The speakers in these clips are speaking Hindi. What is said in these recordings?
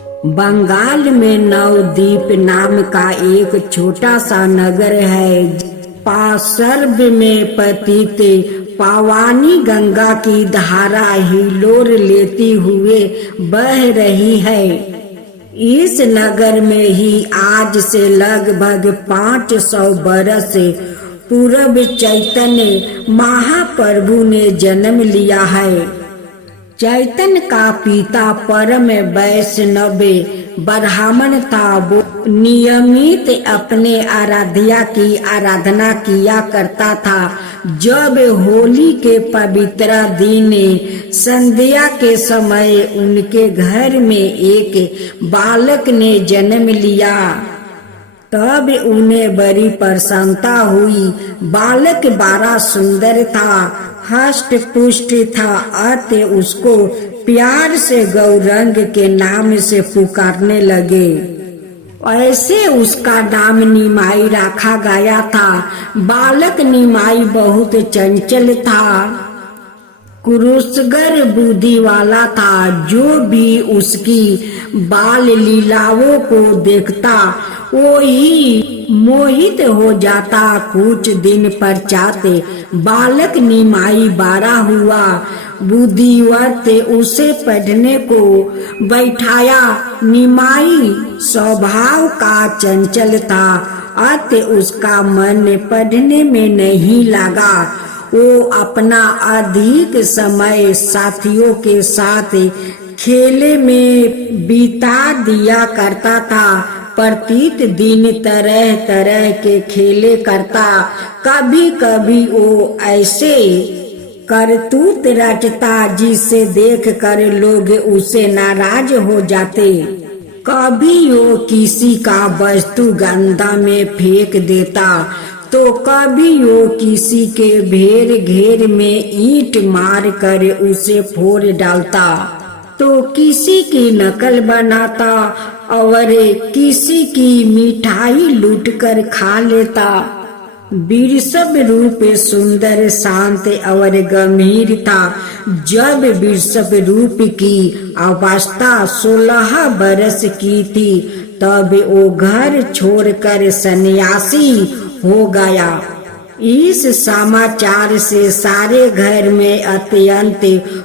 बंगाल में नवद्वीप नाम का एक छोटा सा नगर है। पार्श्व में पतित पावानी गंगा की धारा हिलोर लेती हुए बह रही है। इस नगर में ही आज से लगभग 500 बरस पूर्व चैतन्य महाप्रभु ने जन्म लिया है। चैतन्य का पिता परम वैष्णव ब्राह्मण था। वो नियमित अपने आराध्या की आराधना किया करता था। जब होली के पवित्र दिन संध्या के समय उनके घर में एक बालक ने जन्म लिया, तब उन्हें बड़ी प्रसन्नता हुई। बालक बड़ा सुंदर था, हष्ट पुष्ट था, अतः उसको प्यार से गौरंग के नाम से पुकारने लगे। ऐसे उसका नाम निमाई रखा गया था। बालक निमाई बहुत चंचल था, कुरुसगर बुद्धि वाला था। जो भी उसकी बाल लीलाओं को देखता वो ही मोहित हो जाता। कुछ दिन पश्चात बालक निमाई बड़ा हुआ। बुद्धिवत उसे पढ़ने को बैठाया। निमाई स्वभाव का चंचल था, अतः उसका मन पढ़ने में नहीं लगा। वो अपना अधिक समय साथियों के साथ खेले में बिता दिया करता था। प्रत्येक दिन तरह तरह के खेले करता। कभी कभी वो ऐसे करतूत रचता जिसे देख कर लोग उसे नाराज हो जाते। कभी वो किसी का वस्तु गंगा में फेंक देता, तो कभी वो किसी के घेर में ईंट मार कर उसे फोड़ डालता, तो किसी की नकल बनाता और किसी की मिठाई लूटकर खा लेता। वृषभ रूप सुंदर, शांत और गंभीर था। जब वृषभ रूप की अवस्था 16 बरस की थी, तब वो घर छोड़कर सन्यासी हो गया। इस समाचार से सारे घर में अत्यंत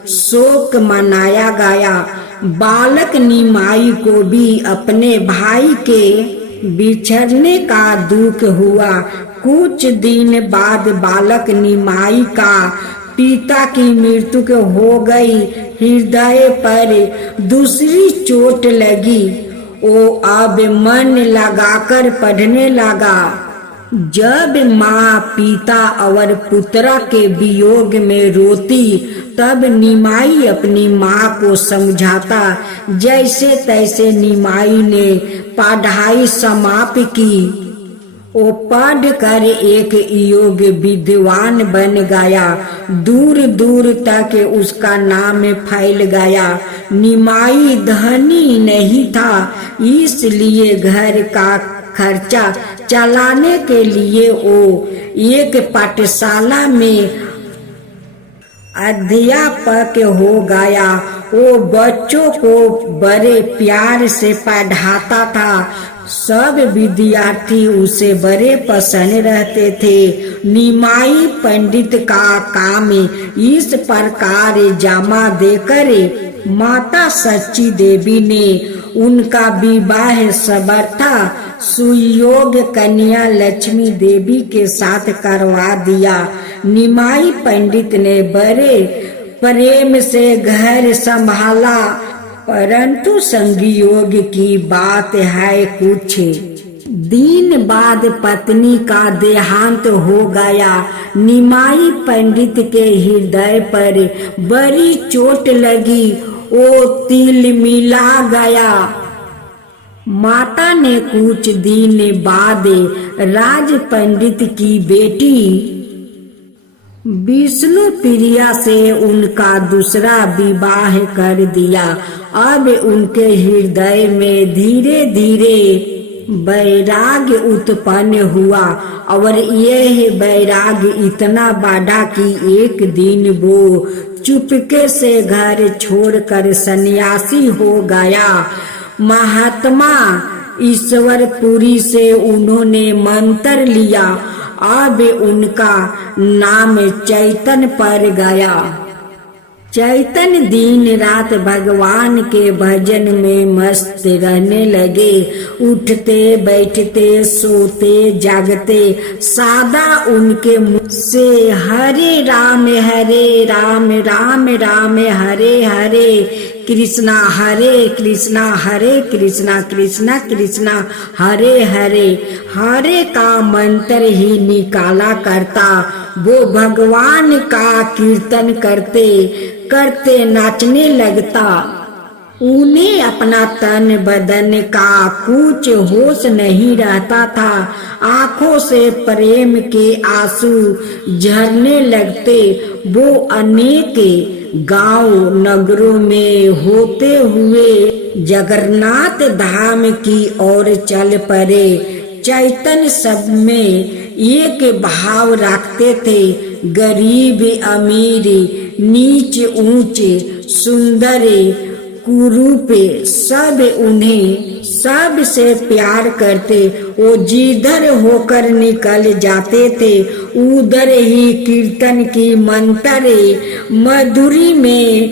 शोक मनाया गया। बालक निमाई को भी अपने भाई के बिछड़ने का दुख हुआ। कुछ दिन बाद बालक निमाई का पिता की मृत्यु हो गई। हृदय पर दूसरी चोट लगी। वो अब मन लगाकर पढ़ने लगा। जब माँ पिता और पुत्रा के वियोग में रोती, तब निमाई अपनी माँ को समझाता। जैसे तैसे निमाई ने पढ़ाई समाप्त की। वो पढ़ कर एक योग्य विद्वान बन गया। दूर दूर तक उसका नाम फैल गया। निमाई धनी नहीं था, इसलिए घर का खर्चा चलाने के लिए वो एक पाठशाला में अध्यापक हो गया। वो बच्चों को बड़े प्यार से पढ़ाता था। सब विद्यार्थी उसे बड़े पसंद रहते थे। निमाई पंडित का काम इस प्रकार जमा देकर माता सच्ची देवी ने उनका विवाह समर्था सुयोग कन्या लक्ष्मी देवी के साथ करवा दिया। निमाई पंडित ने बड़े प्रेम से घर संभाला, परंतु संयोग की बात है कुछ दिन बाद पत्नी का देहांत हो गया। निमाई पंडित के हृदय पर बड़ी चोट लगी। वो तिल मिला गया। माता ने कुछ दिन बाद राज पंडित की बेटी विष्णु प्रिया से उनका दूसरा विवाह कर दिया। अब उनके हृदय में धीरे धीरे वैराग्य उत्पन्न हुआ और यह वैराग्य इतना बढ़ा कि एक दिन वो चुपके से घर छोड़कर सन्यासी हो गया। महात्मा ईश्वरपुरी से उन्होंने मंत्र लिया। अब उनका नाम चैतन्य पड़ गया। चैतन्य दिन रात भगवान के भजन में मस्त रहने लगे। उठते बैठते सोते जागते सदा उनके मुख से हरे राम राम राम हरे हरे कृष्णा हरे कृष्णा कृष्णा कृष्णा हरे हरे हरे का मंत्र ही निकाला करता। वो भगवान का कीर्तन करते करते नाचने लगता। उन्हें अपना तन बदन का कुछ होश नहीं रहता था। आंखों से प्रेम के आंसू झरने लगते। वो अनेक गांव नगरों में होते हुए जगन्नाथ धाम की ओर चल पड़े। चैतन्य सब में एक भाव रखते थे। गरीब अमीर नीच ऊंच सुंदर कुरूप सब उन्हें सब से प्यार करते। वो जिधर होकर निकल जाते थे उधर ही कीर्तन की मंत्र मधुरी में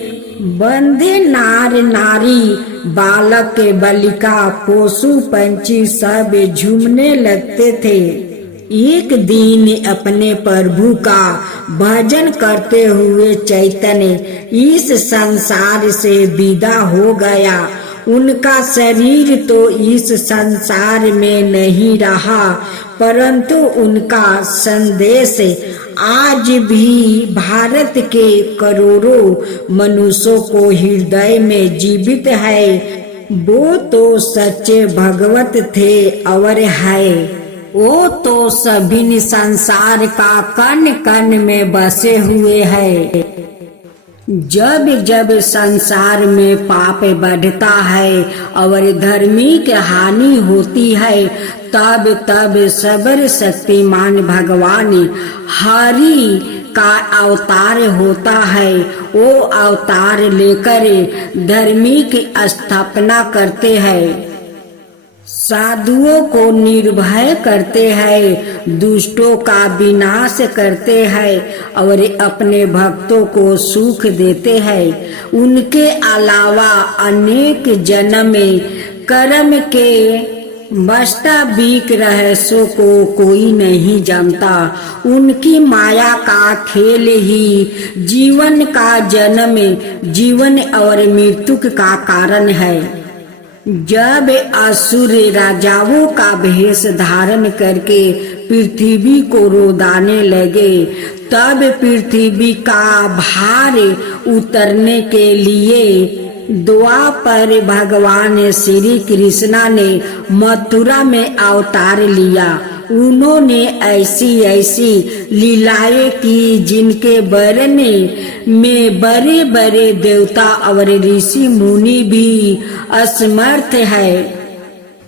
बंधे नार नारी बालक बालिका पशु पंछी सब झूमने लगते थे। एक दिन अपने प्रभु का भजन करते हुए चैतन्य इस संसार से विदा हो गया। उनका शरीर तो इस संसार में नहीं रहा, परंतु उनका संदेश आज भी भारत के करोड़ों मनुष्यों को हृदय में जीवित है। वो तो सच्चे भगवत थे और है। वो तो सभी संसार का कण कण में बसे हुए है। जब जब संसार में पाप बढ़ता है और धर्मी की हानि होती है तब तब सबर शक्तिमान भगवान हरि का अवतार होता है। वो अवतार लेकर धर्मी की स्थापना करते हैं, साधुओं को निर्भय करते हैं, दुष्टों का विनाश करते हैं और अपने भक्तों को सुख देते हैं। उनके अलावा अनेक जन्म कर्म के वास्तविक रहस्यों को कोई नहीं जानता। उनकी माया का खेल ही जीवन का जन्म, जीवन और मृत्यु का कारण है। जब असुर राजाओं का भेष धारण करके पृथ्वी को रोदाने लगे तब पृथ्वी का भार उतरने के लिए द्वापर भगवान श्री कृष्णा ने मथुरा में अवतार लिया। उन्होंने ऐसी ऐसी लीलाएं की जिनके बरने में बड़े बड़े देवता और ऋषि मुनि भी असमर्थ है।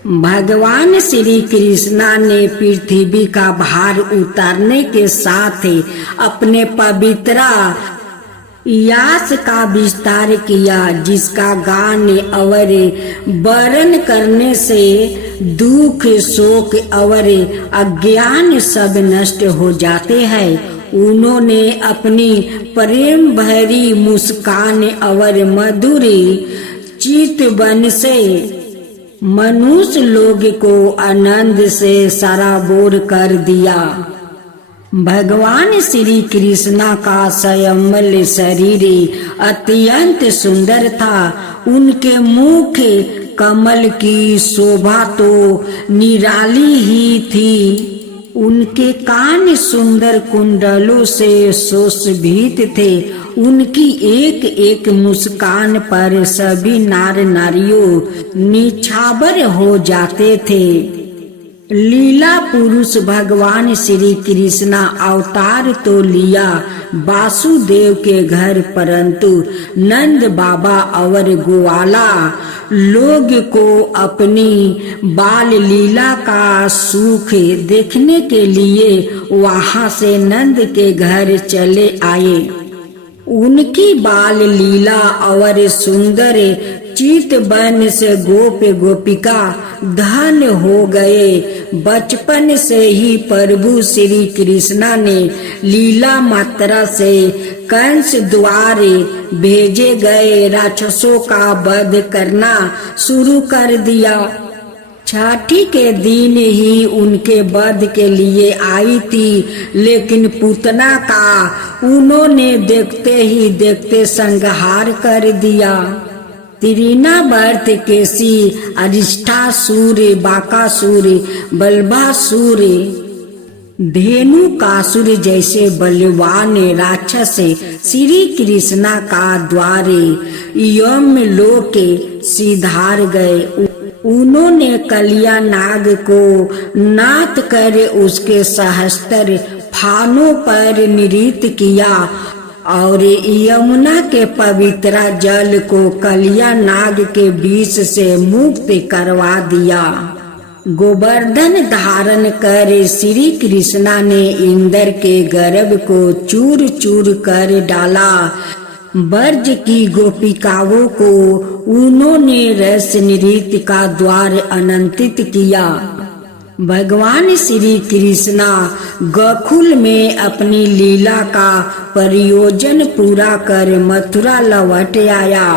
भगवान श्री कृष्णा ने पृथ्वी का भार उतारने के साथ अपने पवित्र यश का विस्तार किया, जिसका गान और वर्ण करने से दुख शोक और अज्ञान सब नष्ट हो जाते हैं। उन्होंने अपनी प्रेम भरी मुस्कान और मधुर चितवन से मनुष्य लोग को आनंद से सराबोर कर दिया। भगवान श्री कृष्णा का संयमल शरीर अत्यंत सुंदर था। उनके मुख कमल की शोभा तो निराली ही थी। उनके कान सुंदर कुंडलों से सुशोभित थे। उनकी एक एक मुस्कान पर सभी नार नारियों निछावर हो जाते थे। लीला पुरुष भगवान श्री कृष्णा अवतार तो लिया वासुदेव के घर, परंतु नंद बाबा और ग्वाला लोग को अपनी बाल लीला का सुख देखने के लिए वहां से नंद के घर चले आए। उनकी बाल लीला और सुंदर चित बन से गोप गोपिका धन हो गए। बचपन से ही प्रभु श्री कृष्णा ने लीला मात्रा से कंस द्वारे भेजे गए राक्षसों का वध करना शुरू कर दिया। छठी के दिन ही उनके वध के लिए आई थी, लेकिन पूतना का उन्होंने देखते ही देखते संहार कर दिया। तिरिनावर्त केसी, अरिष्टासुर, बाकासुर, बल्बासुर, धेनुकासुर जैसे बलवान राक्षस श्री कृष्णा का द्वारे यम लोक सिधार गए। उन्होंने कलिया नाग को नाथ कर उसके सहस्त्र फानों पर नृत्य किया और यमुना के पवित्र जल को कलिया नाग के विष से मुक्त करवा दिया। गोवर्धन धारण कर श्री कृष्णा ने इंद्र के गर्भ को चूर चूर कर डाला। ब्रज की गोपिकाओं को उन्होंने रस नृत्य का द्वार अनंतित किया। भगवान श्री कृष्णा गोकुल में अपनी लीला का प्रयोजन पूरा कर मथुरा लौट आया।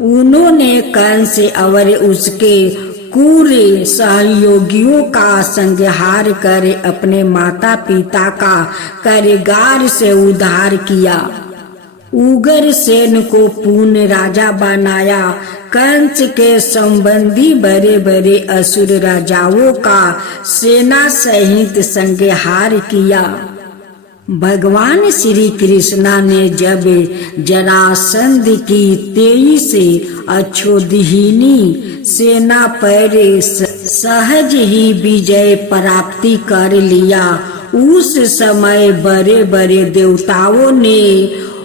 उन्होंने कंस और उसके क्रूर सहयोगियों का संहार कर अपने माता पिता का कारागार से उद्धार किया। उग्रसेन को पूर्ण राजा बनाया। कंस के संबंधी बड़े बड़े असुर राजाओं का सेना सहित संहार किया। भगवान श्री कृष्णा ने जब जरासंध की 23 अक्षोहिणी सेना पर सहज ही विजय प्राप्ति कर लिया, उस समय बड़े बड़े देवताओं ने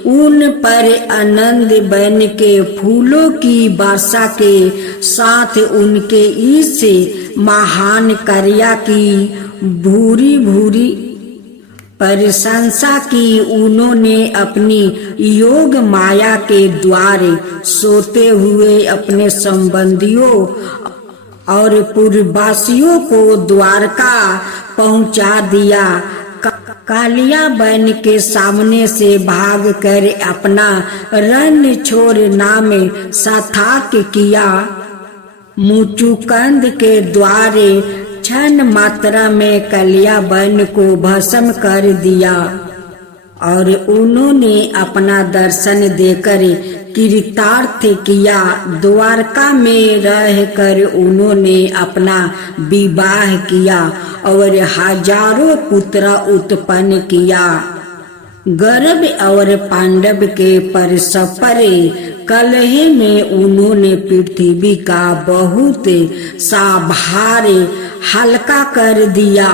उन पर आनंद बन के फूलों की वर्षा के साथ उनके इस महान कार्य की भूरी भूरी प्रशंसा की। उन्होंने अपनी योग माया के द्वारे सोते हुए अपने संबंधियों और पूर्ववासियों को द्वारका पहुंचा दिया। कालिया बन के सामने से भाग कर अपना रण छोड़ नाम सार्थक किया। मुचुकंद के द्वारे क्षण मात्रा में कालिया बन को भस्म कर दिया और उन्होंने अपना दर्शन देकर कृतार्थ किया। द्वारका में रहकर उन्होंने अपना विवाह किया और हजारों पुत्र उत्पन्न किया। गर्भ और पांडव के परस्पर कलह में उन्होंने पृथ्वी का बहुत सा भार हल्का कर दिया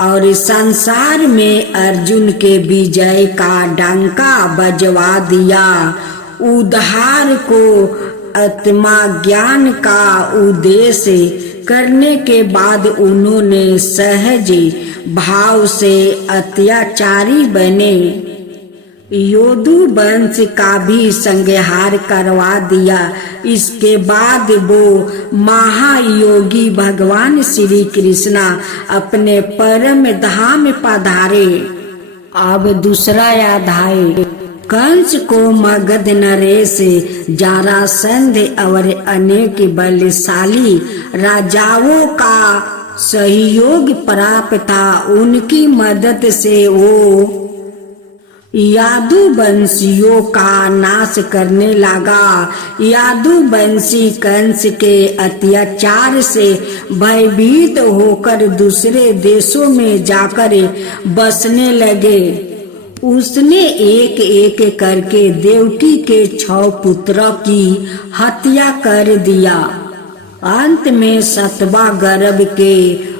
और संसार में अर्जुन के विजय का डंका बजवा दिया। उद्धार को आत्मा ज्ञान का उद्देश्य करने के बाद उन्होंने सहज भाव से अत्याचारी बने। योदु वंश का भी संहार करवा दिया। इसके बाद वो महायोगी भगवान श्री कृष्णा अपने परम धाम पधारे। अब दूसरा अध्याय। कंस को मगध नरेश, जरासंध और अनेक बलशाली राजाओं का सहयोग प्राप्त था। उनकी मदद से वो यादुवंशियों का नाश करने लगा। यादुवंशी कंस के अत्याचार से भयभीत होकर दूसरे देशों में जाकर बसने लगे। उसने एक एक करके देवकी के 6 पुत्रों की हत्या कर दिया। अंत में 7वां गर्भ के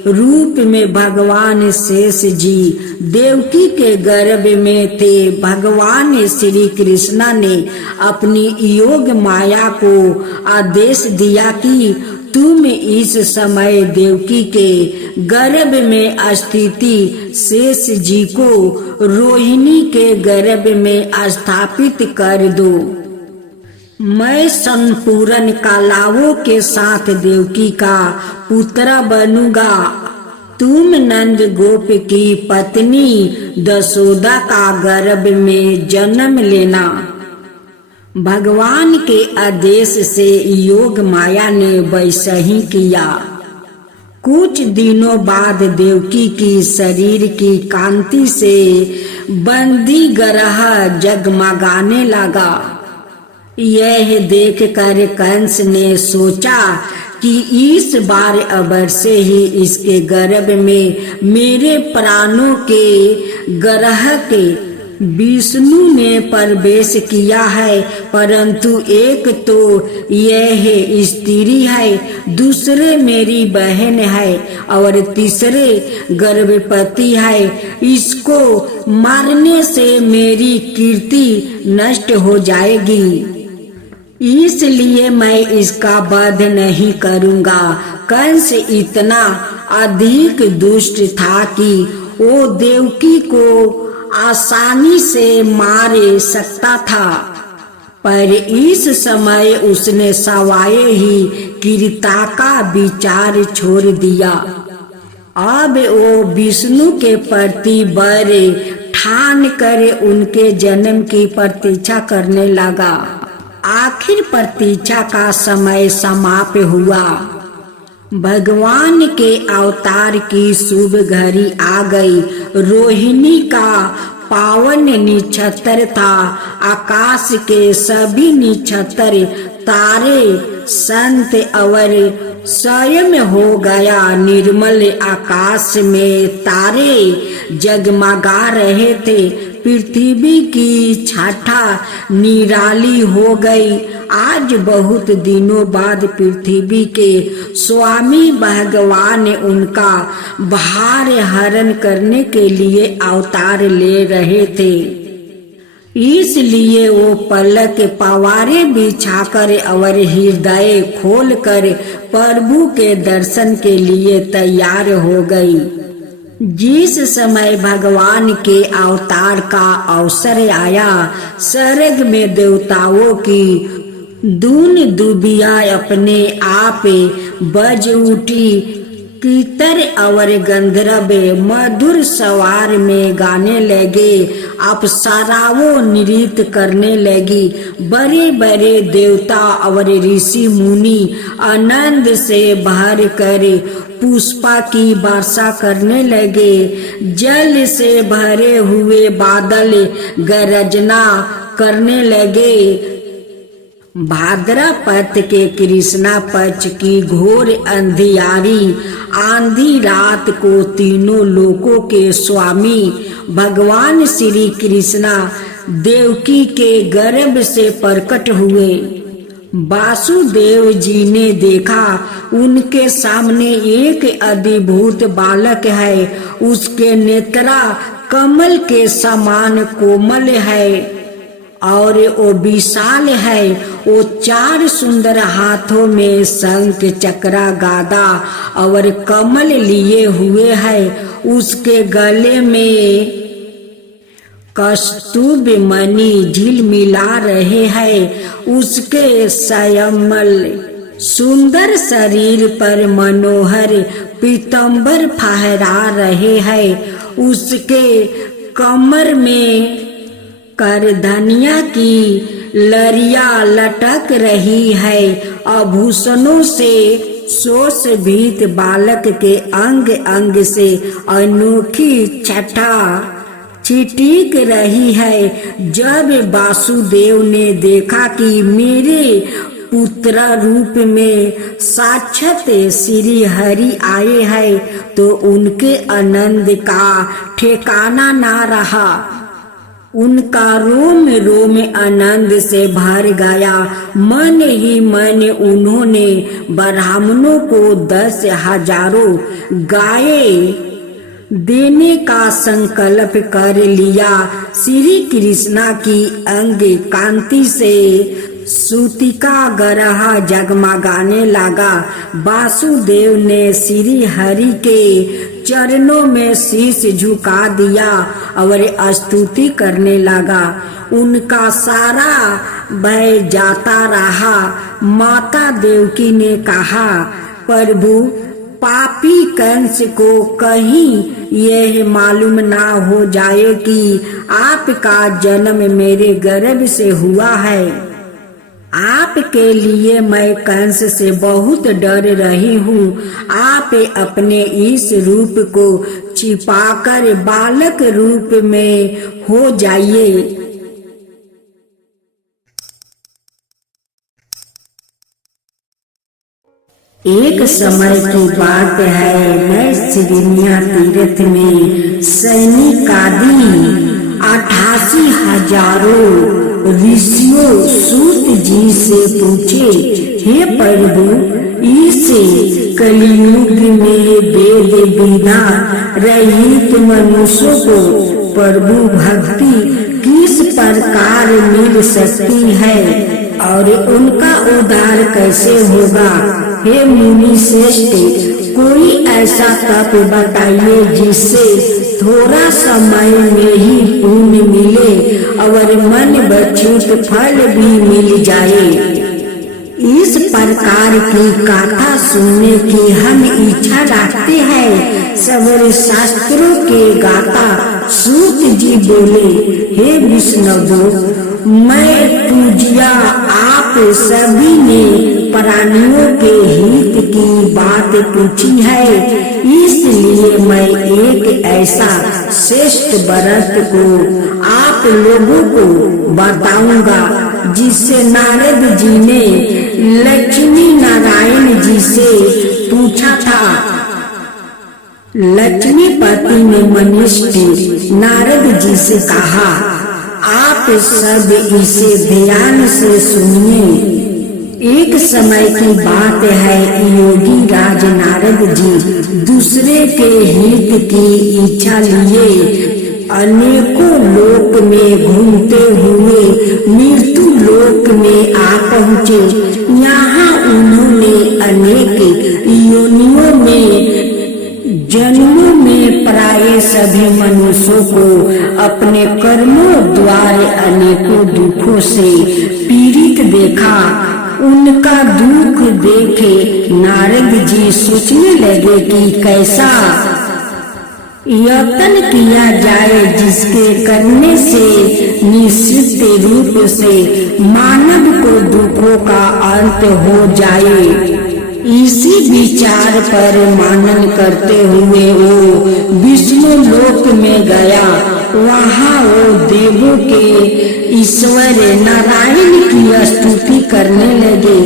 रूप में भगवान शेष जी देवकी के गर्भ में थे। भगवान श्री कृष्णा ने अपनी योग माया को आदेश दिया कि तुम इस समय देवकी के गर्भ में स्थिति शेष जी को रोहिणी के गर्भ में स्थापित कर दो। मैं संपूर्ण कालावों के साथ देवकी का पुत्र बनूंगा। तुम नंद गोप की पत्नी दशोदा का गर्भ में जन्म लेना। भगवान के आदेश से योग माया ने वैसा ही किया। कुछ दिनों बाद देवकी की शरीर की कांति से बंदी ग्रह जगमगाने लगा। यह देखकर कंस ने सोचा कि इस बार अवश्य ही इसके गर्भ में मेरे प्राणों के ग्रह के विष्णु ने प्रवेश किया है, परंतु एक तो यह स्त्री है, दूसरे मेरी बहन है और तीसरे गर्भवती है। इसको मारने से मेरी कीर्ति नष्ट हो जाएगी, इसलिए मैं इसका वध नहीं करूंगा। कंस इतना अधिक दुष्ट था कि वो देवकी को आसानी से मार सकता था, पर इस समय उसने सवाए ही क्रूरता का विचार छोड़ दिया। अब वो विष्णु के प्रति वर ठान कर उनके जन्म की प्रतीक्षा करने लगा। आखिर प्रतीक्षा का समय समाप्त हुआ। भगवान के अवतार की शुभ घड़ी आ गई। रोहिणी का पावन नक्षत्र था। आकाश के सभी नक्षत्र तारे संत और स्वयं हो गया। निर्मल आकाश में तारे जगमगा रहे थे। पृथ्वी की छाया निराली हो गई। आज बहुत दिनों बाद पृथ्वी के स्वामी भगवान उनका भार हरण करने के लिए अवतार ले रहे थे, इसलिए वो पलक पवारे बिछाकर और हृदय खोलकर प्रभु के दर्शन के लिए तैयार हो गई। जिस समय भगवान के अवतार का अवसर आया, स्वर्ग में देवताओं की दून दुबिया अपने आप बज उठी। कीतर और गंधर्व मधुर सवार में गाने लगे। अप्सराओं नृत्य करने लगी। बड़े बड़े देवता और ऋषि मुनि आनंद से भर कर पुष्पा की वर्षा करने लगे। जल से भरे हुए बादल गरजना करने लगे। भाद्रपद के कृष्णा पक्ष की घोर अंधियारी आंधी रात को तीनों लोकों के स्वामी भगवान श्री कृष्णा देवकी के गर्भ से प्रकट हुए। वासुदेव जी ने देखा, उनके सामने एक अद्भुत बालक है। उसके नेत्रा कमल के समान कोमल है और वो विशाल है। वो 4 सुंदर हाथों में शंख चक्र गादा और कमल लिए हुए है। उसके गले में कस्तूब मणि झिलमिला रहे हैं। उसके श्यामल सुंदर शरीर पर मनोहर पीतांबर फहरा रहे हैं। उसके कमर में करधनिया की लरिया लटक रही है। आभूषणों से सुशोभित बालक के अंग अंग से अनोखी छटा छिटक रही है। जब वासुदेव ने देखा कि मेरे पुत्र रूप में साक्षात श्री हरि आए हैं, तो उनके आनंद का ठिकाना ना रहा। उनका रोम रोम आनंद से भर गया। मन ही मन उन्होंने ब्राह्मणों को 10,000 गाय देने का संकल्प कर लिया। श्री कृष्णा की अंग कांति से सूतिका ग्रह जगमगाने लगा। वासुदेव ने श्री हरि के चरणों में शीश झुका दिया और स्तुति करने लगा। उनका सारा बह जाता रहा। माता देवकी ने कहा, प्रभु, पापी कंस को कहीं यह मालूम ना हो जाए कि आपका जन्म मेरे गर्भ से हुआ है। आपके लिए मैं कंस से बहुत डर रही हूँ। आप अपने इस रूप को छिपाकर बालक रूप में हो जाइए। एक समय की बात है, मैं सिविनिया तीर्थ में सैनिकादि 88,000 ऋषियों सूत जी से पूछे, हे प्रभु, इस कलियुग में वेद बिना रहित मनुष्यों को प्रभु भक्ति किस प्रकार मिल सकती है और उनका उद्धार कैसे होगा? हे मुनि श्रेष्ठ, कोई ऐसा तप बताइए जिससे थोड़ा समय में ही पुण्य मिले और मन बछूत फल भी मिल जाए। इस प्रकार की गाथा सुनने की हम इच्छा रखते हैं। सवर शास्त्रों के गाथा सूत जी बोले, हे विष्णु, मैं पूज्या आप सभी ने प्राणियों के हित की बात पूछी है, इसलिए मैं एक ऐसा श्रेष्ठ व्रत को आप लोगों को बताऊंगा जिससे नारद जी ने लक्ष्मी नारायण जी से पूछा था। लक्ष्मीपति ने मनिष्ठ नारद जी से कहा, आप सब इसे ध्यान से सुनिए। एक समय की बात है, योगी राज नारद जी दूसरे के हित की इच्छा लिए अनेकों लोक में घूमते हुए मृत्यु लोक में आ पहुँचे। यहाँ उन्होंने अनेक योनियों में जन्मों में प्राय सभी मनुष्यों को अपने कर्मों द्वारा अनेकों दुखों से पीड़ित देखा। उनका दुख देखे नारद जी सोचने लगे कि कैसा यत्न किया जाए जिसके करने से निश्चित रूप से मानव को दुखों का अंत हो जाए। इसी विचार पर मनन करते हुए वो विष्णु लोक में गया। वहाँ वो देवों के ईश्वर नारायण की स्तुति करने लगे,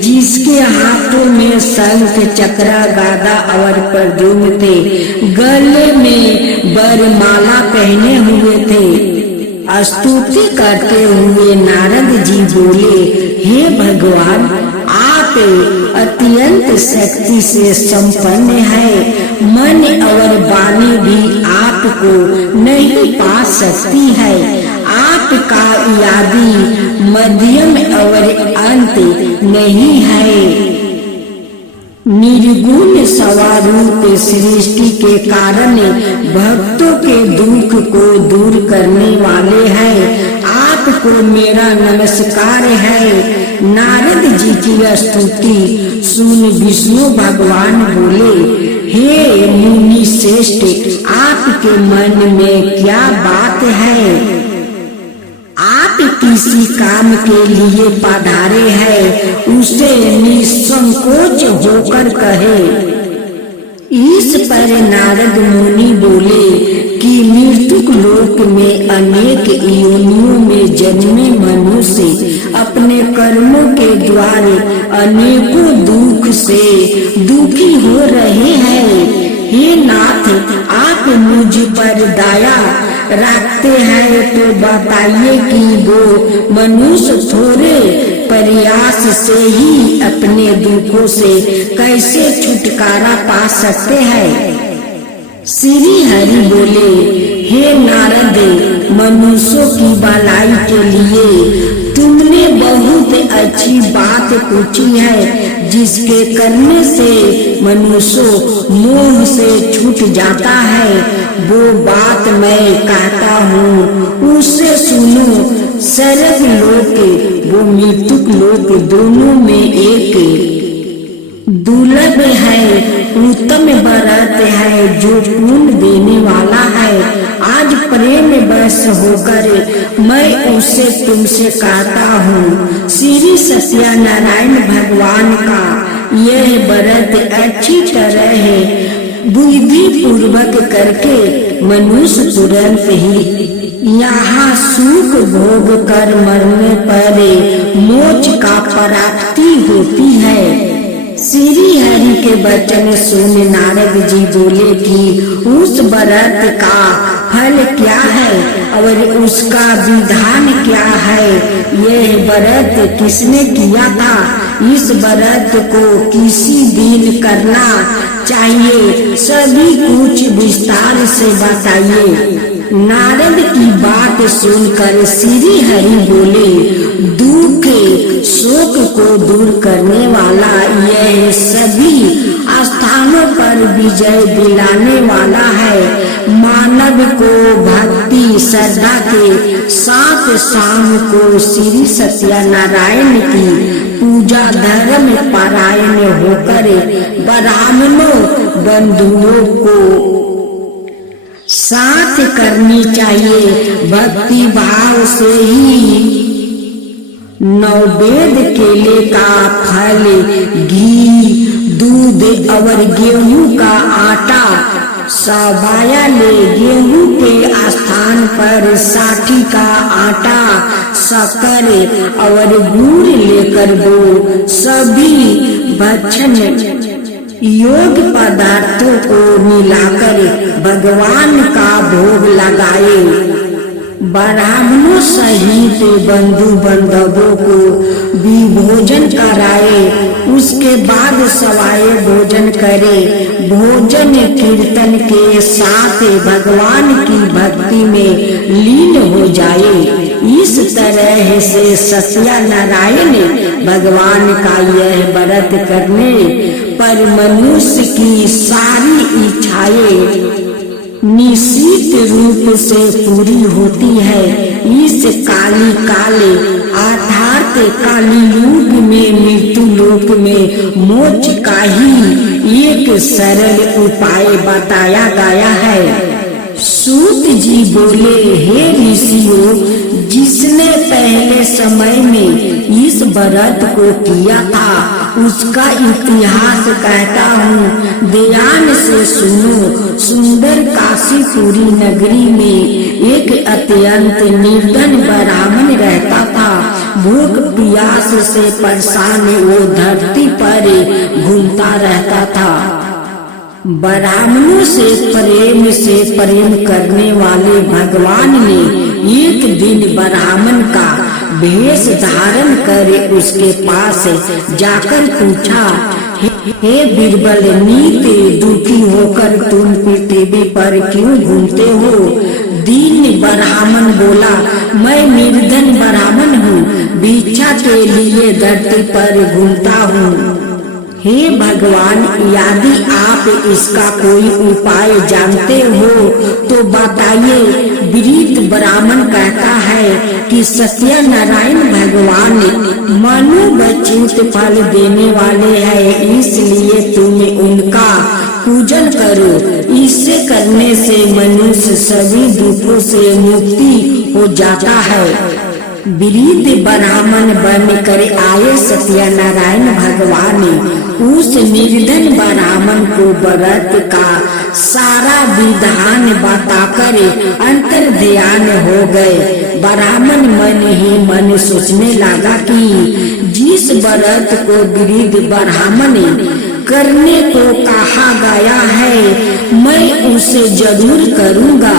जिसके हाथों में शंख चक्र गदा और प्रद्युम्न थे, गले में वरमाला पहने हुए थे। स्तुति करते हुए नारद जी बोले, हे भगवान, आप अत्यंत शक्ति से संपन्न है। मन और वाणी भी आपको नहीं पा सकती है। आपका आदि मध्यम और अंत नहीं है। निर्गुण स्वरूप सृष्टि के कारण भक्तों के दुख को दूर करने वाले हैं। आपको मेरा नमस्कार है। नारद जी की स्तुति सुन विष्णु भगवान बोले, हे मुनि श्रेष्ठ, आपके मन में क्या बात है? आप किसी काम के लिए पधारे हैं, उसे निसंकोच होकर कहे। इस पर नारद मुनि बोले कि मृत्युक लोक में अनेक योनियों में जन्मे मनुष्य अपने कर्मों के द्वारा अनेकों दुख से दुखी हो रहे हैं। हे नाथ, आप मुझ पर दया रखते हैं तो बताइए कि वो मनुष्य थोड़े प्रयास से ही अपने दुखों से कैसे छुटकारा पा सकते हैं? श्री हरि बोले, हे नारद, मनुष्यों की भलाई के लिए तुमने बहुत अच्छी बात पूछी है, जिसके करने से मनुष्य मोह से छूट जाता है वो बात मैं कहता हूँ उससे सुनो। स्वर्ग लोक वो मृत्युक लोक दोनों में एक दुर्लभ है, उत्तम व्रत है जो पुण्य देने वाला है। आज प्रेम बस होकर मैं उसे तुमसे कहता हूँ, श्री सत्यनारायण भगवान का यह व्रत अच्छी तरह है बुद्धि पूर्वक करके मनुष्य तुरंत ही यहाँ सुख भोग कर मरने पर मोक्ष का प्राप्ति होती है। श्री हरि के वचन सुन नारद जी बोले कि उस व्रत का फल क्या है और उसका विधान क्या है, यह व्रत किसने किया था, इस व्रत को किसी दिन करना चाहिए, सभी कुछ विस्तार से बताइए। नारद की बात सुनकर श्री हरि बोले, दुख शोक को दूर करने वाला यह सभी स्थानों पर विजय दिलाने वाला है। मानव को भक्ति श्रद्धा के साथ शाम को श्री सत्यनारायण की पूजा धर्म पारायण होकर ब्राह्मणों बंधुओं को साथ करनी चाहिए। भक्ति भाव से ही नववेद केले का फल, घी, दूध और गेहूं का आटा सवाया ले। गेहूं के स्थान पर साठी का आटा, शक्कर और गुड़ लेकर वो सभी भक्षण योग पदार्थों को मिलाकर भगवान का भोग लगाए। ब्राह्मणों सहित बंधु बांधवों को भी भोजन कराए, उसके बाद सवाए भोजन करे। भोजन कीर्तन के साथ भगवान की भक्ति में लीन हो जाए। इस तरह से सत्यनारायण भगवान का यह व्रत करने पर मनुष्य की सारी इच्छाएं निश्चित रूप से पूरी होती है। इस काली काले अर्थात काली युग में मृत्यु लोक में मोक्ष का ही एक सरल उपाय बताया गया है। सूत जी बोले, हे ऋषियों, जिसने पहले समय में इस व्रत को किया था उसका इतिहास कहता हूँ, ध्यान से सुनो। सुंदर काशीपुरी नगरी में एक अत्यंत निर्धन ब्राह्मण रहता था। भूख प्यास से परेशान वो धरती पर घूमता रहता था। ब्राह्मणों से प्रेम करने वाले भगवान ने एक दिन ब्राह्मण का भेष धारण कर उसके पास जाकर पूछा, हे बीरबल, नित दुखी होकर तुम पृथ्वी पर क्यों घूमते हो? दीन ब्राह्मण बोला, मैं निर्धन ब्राह्मण हूँ, भिक्षा के लिए धरती पर घूमता हूँ। हे भगवान, यदि आप इसका कोई उपाय जानते हो तो बताइए। वृद्ध ब्राह्मण कहता है कि सत्यनारायण भगवान मनोवचित फल देने वाले हैं, इसलिए तुम उनका पूजन करो। इसे करने से मनुष्य सभी दुखों से मुक्ति हो जाता है। वृद्ध ब्राह्मण बनकर आए सत्यनारायण भगवान उस निर्धन ब्राह्मण को व्रत का सारा विधान बताकर अंतर ध्यान हो गए। ब्राह्मण मन ही मन सोचने लगा कि जिस व्रत को वृद्ध ब्राह्मण करने को कहा गया है मैं उसे जरूर करूँगा।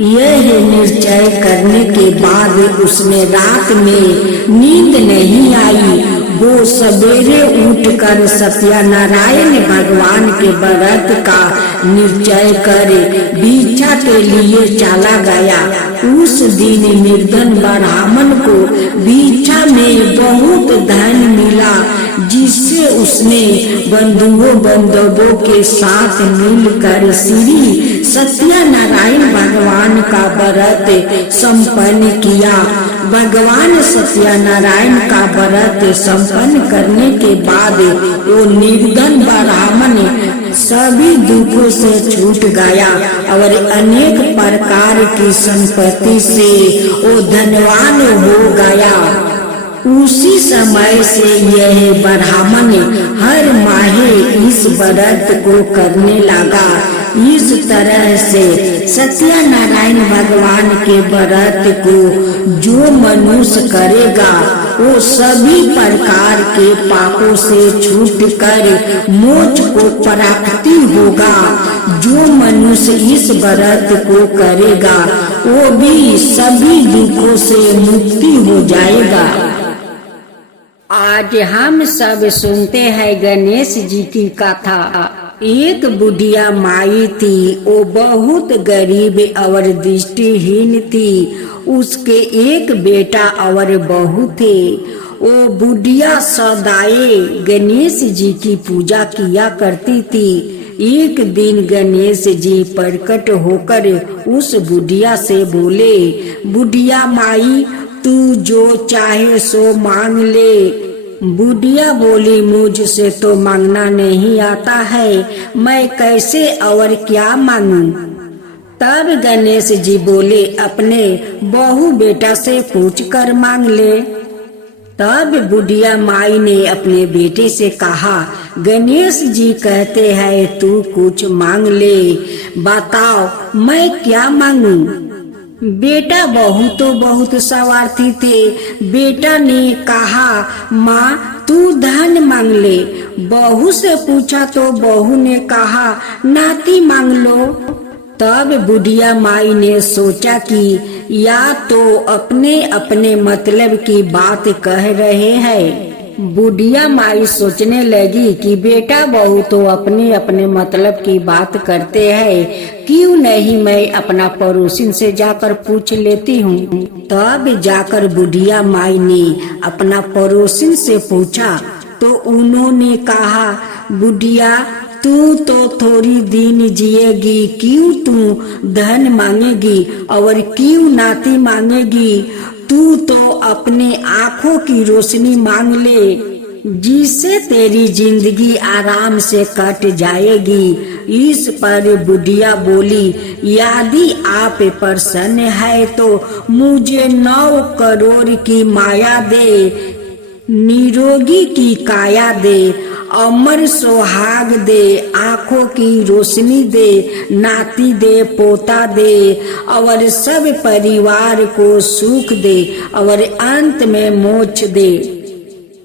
यह निश्चय करने के बाद उसने रात में नींद नहीं आई। वो सवेरे उठकर सत्यनारायण भगवान के व्रत का निश्चय कर भिक्षा के लिए चला गया। उस दिन निर्धन ब्राह्मण को भिक्षा में बहुत धन मिला, जिससे उसने बंधुओं बांधवों के साथ मिलकर श्री सत्यनारायण भगवान का व्रत संपन्न किया। भगवान सत्यनारायण का व्रत संपन्न करने के बाद वो निर्धन ब्राह्मण सभी दुखों से छूट गया और अनेक प्रकार की संपत्ति से वो धनवान हो गया। उसी समय से यह ब्राह्मण हर माह इस व्रत को करने लगा। इस तरह से सत्यनारायण भगवान के व्रत को जो मनुष्य करेगा वो सभी प्रकार के पापों से छूटकर मोक्ष को प्राप्ति होगा। जो मनुष्य इस व्रत को करेगा वो भी सभी दुखों से मुक्ति हो जाएगा। आज हम सब सुनते हैं गणेश जी की कथा। एक बुढ़िया माई थी, वो बहुत गरीब और दृष्टिहीन थी। उसके एक बेटा और बहू थे। वो बुढ़िया सदाए गणेश जी की पूजा किया करती थी। एक दिन गणेश जी प्रकट होकर उस बुढ़िया से बोले, बुढ़िया माई, तू जो चाहे सो मांग ले। बुढ़िया बोली, मुझसे तो मांगना नहीं आता है, मैं कैसे और क्या मांगूं? तब गणेश जी बोले, अपने बहू बेटा से पूछ कर मांग ले। तब बुढ़िया माई ने अपने बेटे से कहा, गणेश जी कहते हैं तू कुछ मांग ले, बताओ मैं क्या मांगूं? बेटा बहू तो बहुत स्वार्थी थे। बेटा ने कहा, माँ तू धन मांग ले। बहू से पूछा तो बहू ने कहा, नाती मांग लो। तब बुढ़िया माई ने सोचा कि या तो अपने अपने मतलब की बात कह रहे हैं। बुढ़िया माई सोचने लगी कि बेटा बहू तो अपने अपने मतलब की बात करते हैं, क्यों नहीं मैं अपना पड़ोसिन से जाकर पूछ लेती हूँ। तब जाकर बुढ़िया माई ने अपना पड़ोसिन से पूछा तो उन्होंने कहा, बुढ़िया तू तो थोड़ी दिन जिएगी, क्यों तू धन मांगेगी और क्यों नाती मांगेगी? तू तो अपने आँखों की रोशनी मांग ले, जिससे तेरी जिंदगी आराम से कट जाएगी। इस पर बुढ़िया बोली, यदि आप प्रसन्न है तो मुझे 9 करोड़ की माया दे, निरोगी की काया दे, अमर सुहाग दे, आँखों की रोशनी दे, नाती दे, पोता दे और सब परिवार को सुख दे और अंत में मोक्ष दे।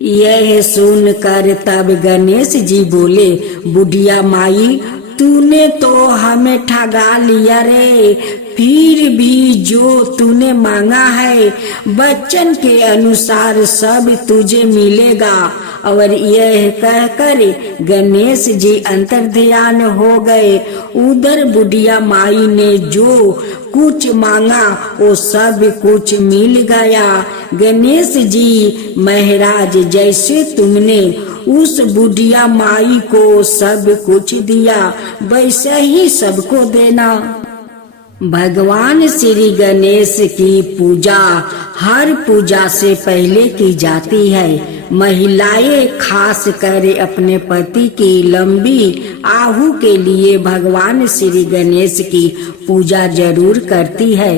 यह सुनकर तब गणेश जी बोले, बुढ़िया माई, तूने तो हमें ठगा लिया रे। फिर भी जो तूने मांगा है वचन के अनुसार सब तुझे मिलेगा। और यह कहकर गणेश जी अंतर्ध्यान हो गए। उधर बुढ़िया माई ने जो कुछ मांगा वो सब कुछ मिल गया। गणेश जी महाराज, जैसे तुमने उस बुढ़िया माई को सब कुछ दिया वैसे ही सबको देना। भगवान श्री गणेश की पूजा हर पूजा से पहले की जाती है। महिलाएं खास कर अपने पति की लंबी आयु के लिए भगवान श्री गणेश की पूजा जरूर करती है।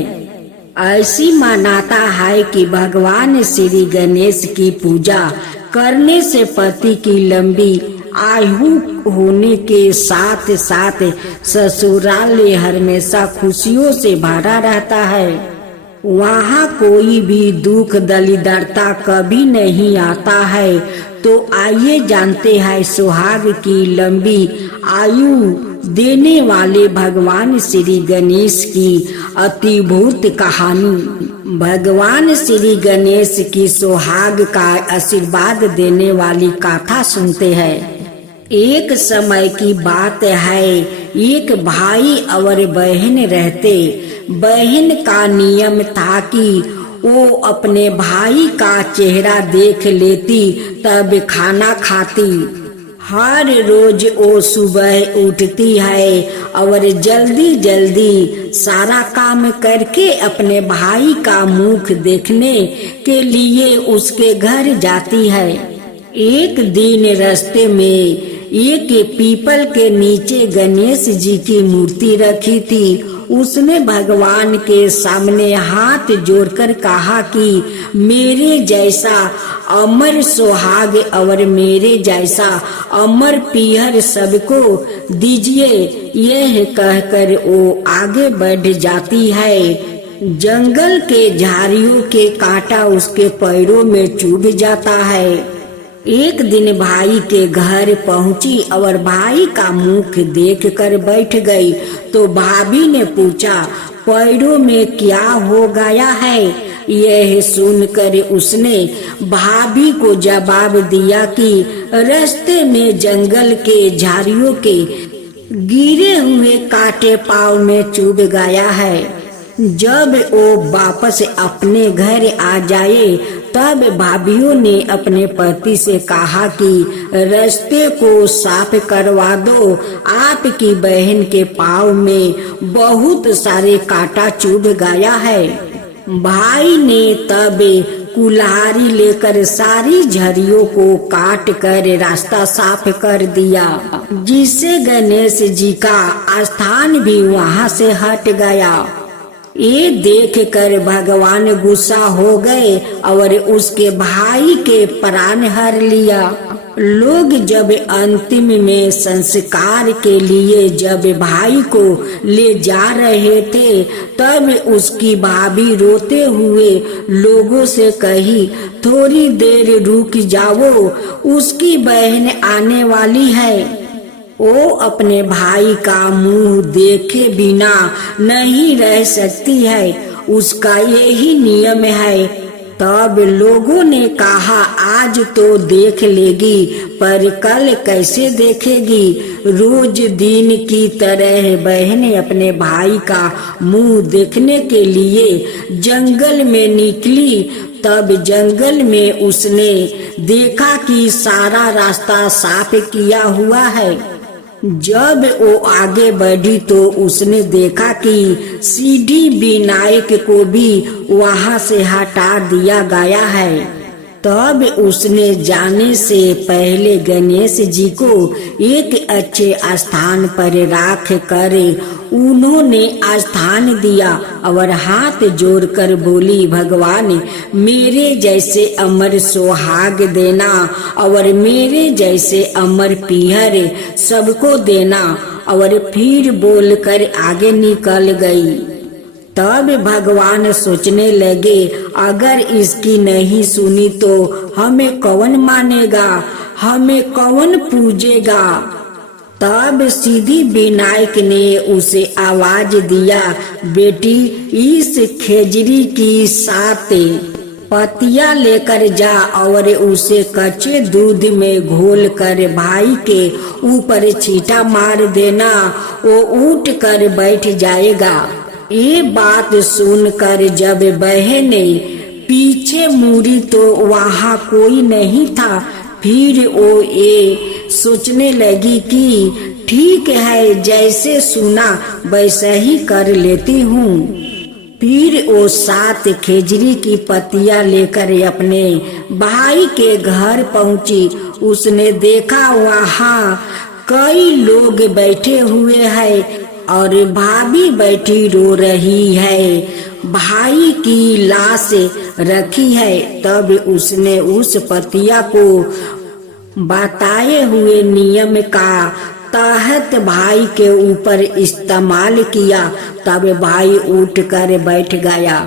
ऐसी मान्यता है कि भगवान श्री गणेश की पूजा करने से पति की लंबी आयु होने के साथ साथ ससुराल हमेशा खुशियों से भरा रहता है। वहाँ कोई भी दुख दरिद्रता कभी नहीं आता है। तो आइए जानते हैं सुहाग की लंबी आयु देने वाले भगवान श्री गणेश की अतिभूत कहानी। भगवान श्री गणेश की सुहाग का आशीर्वाद देने वाली कथा सुनते हैं। एक समय की बात है, एक भाई और बहन रहते। बहन का नियम था कि वो अपने भाई का चेहरा देख लेती तब खाना खाती। हर रोज वो सुबह उठती है और जल्दी जल्दी सारा काम करके अपने भाई का मुख देखने के लिए उसके घर जाती है। एक दिन रास्ते में एक पीपल के नीचे गणेश जी की मूर्ति रखी थी। उसने भगवान के सामने हाथ जोड़कर कहा कि मेरे जैसा अमर सुहाग और मेरे जैसा अमर पीहर सबको दीजिए। यह कहकर वो आगे बढ़ जाती है। जंगल के झाड़ियों के कांटा उसके पैरों में चुभ जाता है। एक दिन भाई के घर पहुंची और भाई का मुख देखकर बैठ गई तो भाभी ने पूछा, पैरों में क्या हो गया है? यह सुनकर उसने भाभी को जवाब दिया कि रास्ते में जंगल के झाड़ियों के गिरे हुए कांटे पाँव में चुभ गया है। जब वो वापस अपने घर आ जाए तब भाभीयों ने अपने पति से कहा कि रास्ते को साफ करवा दो, आपकी बहन के पाँव में बहुत सारे कांटा चुभ गया है। भाई ने तब कुल्हाड़ी लेकर सारी झड़ियों को काट कर रास्ता साफ कर दिया, जिससे गणेश जी का स्थान भी वहाँ से हट गया। ये देखकर भगवान गुस्सा हो गए और उसके भाई के प्राण हर लिया। लोग जब अंतिम में संस्कार के लिए जब भाई को ले जा रहे थे तब उसकी भाभी रोते हुए लोगों से कही, थोड़ी देर रुक जाओ, उसकी बहन आने वाली है। वो अपने भाई का मुंह देखे बिना नहीं रह सकती है, उसका यही नियम है। तब लोगों ने कहा, आज तो देख लेगी पर कल कैसे देखेगी? रोज दिन की तरह बहन अपने भाई का मुंह देखने के लिए जंगल में निकली। तब जंगल में उसने देखा कि सारा रास्ता साफ किया हुआ है। जब वो आगे बढ़ी तो उसने देखा कि सीढ़ी विनायक को भी वहां से हटा दिया गया है। तब उसने जाने से पहले गणेश जी को एक अच्छे स्थान पर रख कर उन्होंने स्थान दिया और हाथ जोड़कर बोली, भगवान मेरे जैसे अमर सुहाग देना और मेरे जैसे अमर पीहर सबको देना। और फिर बोलकर आगे निकल गई। तब भगवान सोचने लगे, अगर इसकी नहीं सुनी तो हमें कौन मानेगा, हमें कौन पूजेगा? तब सिद्धि विनायक ने उसे आवाज दिया, बेटी इस खेजड़ी की 7 पत्तियां लेकर जा और उसे कच्चे दूध में घोल कर भाई के ऊपर छींटा मार देना, वो उठ कर बैठ जाएगा। ये बात सुनकर जब बहन पीछे मुड़ी तो वहाँ कोई नहीं था। फिर वो ये सोचने लगी कि ठीक है, जैसे सुना वैसा ही कर लेती हूँ। फिर वो 7 खेजड़ी की पत्तियां लेकर अपने भाई के घर पहुंची। उसने देखा वहाँ कई लोग बैठे हुए हैं और भाभी बैठी रो रही है, भाई की लाश रखी है। तब उसने उस पतिया को बताए हुए नियम का तहत भाई के ऊपर इस्तेमाल किया। तब भाई उठकर बैठ गया।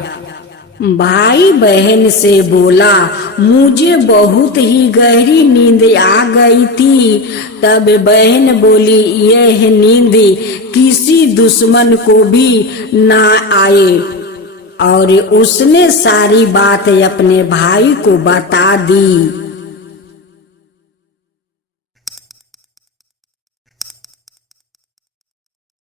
भाई बहन से बोला, मुझे बहुत ही गहरी नींद आ गई थी। तब बहन बोली, यह नींद किसी दुश्मन को भी ना आए। और उसने सारी बात अपने भाई को बता दी।